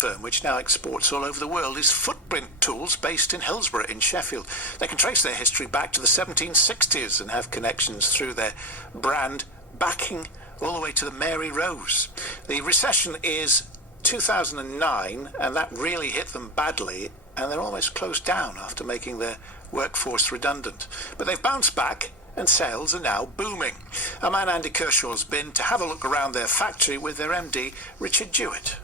firm, which now exports all over the world, is Footprint Tools, based in Hillsborough in Sheffield. They can trace their history back to the 1760s and have connections through their brand backing all the way to the Mary Rose. The recession is 2009, and that really hit them badly, and they're almost closed down after making their workforce redundant. But they've bounced back, and sales are now booming. Our man Andy Kershaw's been to have a look around their factory with their MD, Richard Jewett.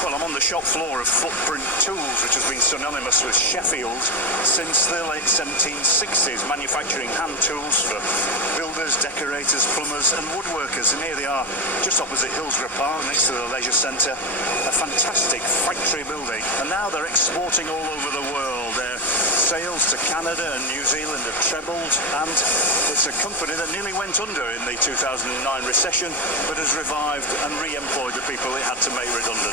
Well, I'm on the shop floor of Footprint Tools, which has been synonymous with Sheffield since the late 1760s, manufacturing hand tools for builders, decorators, plumbers and woodworkers. And here they are, just opposite Hillsborough Park, next to the leisure centre. A fantastic factory building. And now they're exporting all over the world. Their sales to Canada and New Zealand have trebled, and it's a company that nearly went under in the 2009 recession, but has revived and re-employed the people it had to make redundant.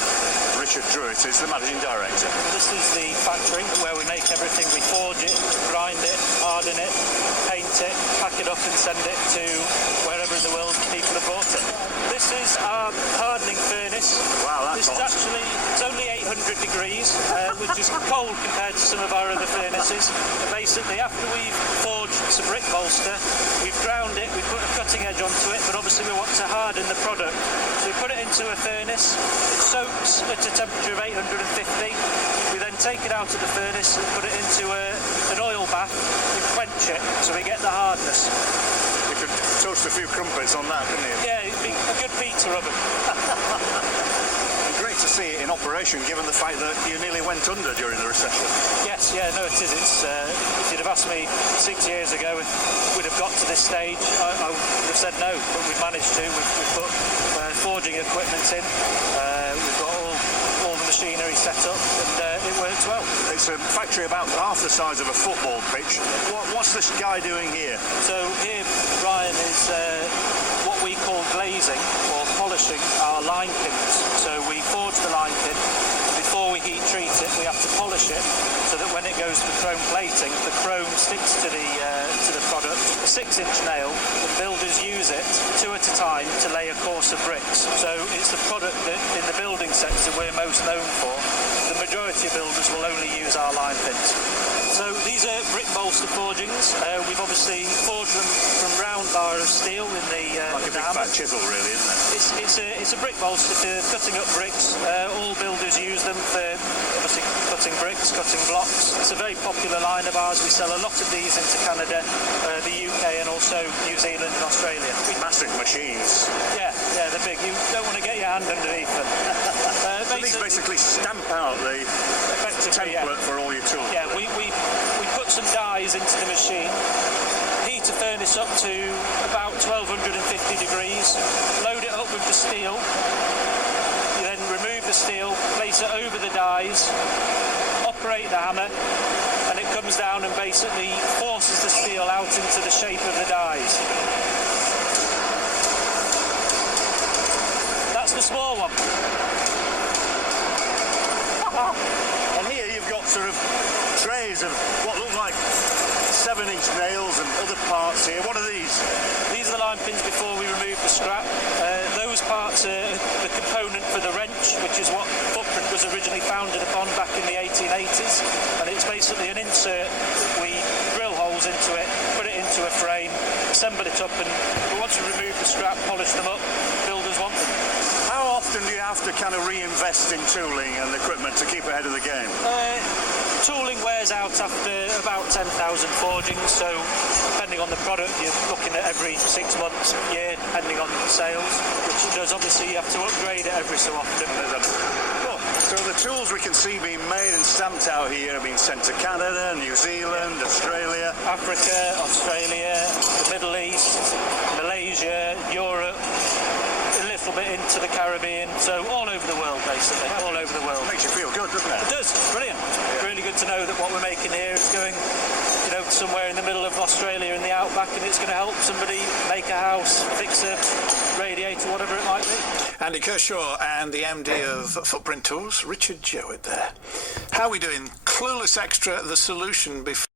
Richard Jewett is the managing director. This is the factory where we make everything. We forge it, grind it, harden it, paint it, pack it up and send it to wherever in the world people have bought it. This is our hardening furnace. Wow, that's hot. It's only 800 degrees, which is cold compared to some of our other furnaces. And basically, after we've forged some brick bolster, we've ground it, we put a cutting edge onto it, but obviously we want to harden the product. So we put it into a furnace, it soaks at a temperature of 850. We then take it out of the furnace and put it into an oil bath and quench it, so we get the hardness. You could toast a few crumpets on that, couldn't you? Yeah, it'd be a good pizza oven. Great to see it in operation, given the fact that you nearly went under during the recession. Yes, yeah, no, it is. It's if you'd have asked me 6 years ago if we'd have got to this stage, I would have said no, but we've managed to. We've put forging equipment in, we've got all the machinery set up, and it works well. It's a factory about half the size of a football pitch. What's this guy doing here? So here, Ryan, is what we call glazing or polishing our line pins. So we forge the line pin. Before we heat treat it, we have to polish it so that when it goes for chrome plating, the chrome sticks to the product. A 6-inch nail, the builders use it 2 at a time to lay a course of bricks. So it's the product that in the building sector we're most known for. The majority of builders will only use our line pins. So these are brick bolster forgings. We've obviously forged them from round bar of steel in the like a big fat chisel, really, isn't it? It's a brick bolster for cutting up bricks. All builders use them for obviously cutting bricks, cutting blocks. It's a very popular line of ours. We sell a lot of these into Canada, the UK and also New Zealand and Australia. Massive machines. Yeah, they're big. You don't want to get your hand underneath them. So these basically stamp out the template for all your tools. Yeah, we put some dies into the machine, heat a furnace up to about 1250 degrees, load it up with the steel, you then remove the steel, place it over the dies, operate the hammer, and it comes down and basically forces the steel out into the shape of the dies. That's the small one. And here you've got sort of trays of what look like 7-inch nails and other parts here. What are these? These are the line pins before we remove the scrap. Those parts are the component for the wrench, which is what Footprint was originally founded upon back in the 1880s. And it's basically an insert. We drill holes into it, put it into a frame, assemble it up, and once we remove the scrap, polish them up, builders want them. How often do you have to kind of reinvest in tooling and equipment to keep ahead of the game? Tooling wears out after about 10,000 forgings, so depending on the product, you're looking at every 6 months, year, depending on sales, which does obviously you have to upgrade it every so often. Cool. So the tools we can see being made and stamped out here are being sent to Canada, New Zealand, Australia, Africa, Australia, the Middle East, Malaysia, Europe, a little bit into the Caribbean, so all over the world basically, all over the world. Makes you feel good, doesn't it? It does, it's brilliant. Really good to know that what we're making here is going, somewhere in the middle of Australia in the outback, and it's going to help somebody make a house, fix a radiator, whatever it might be. Andy Kershaw and the MD of Footprint Tools, Richard Jewett there. How are we doing? Clueless Extra, the solution before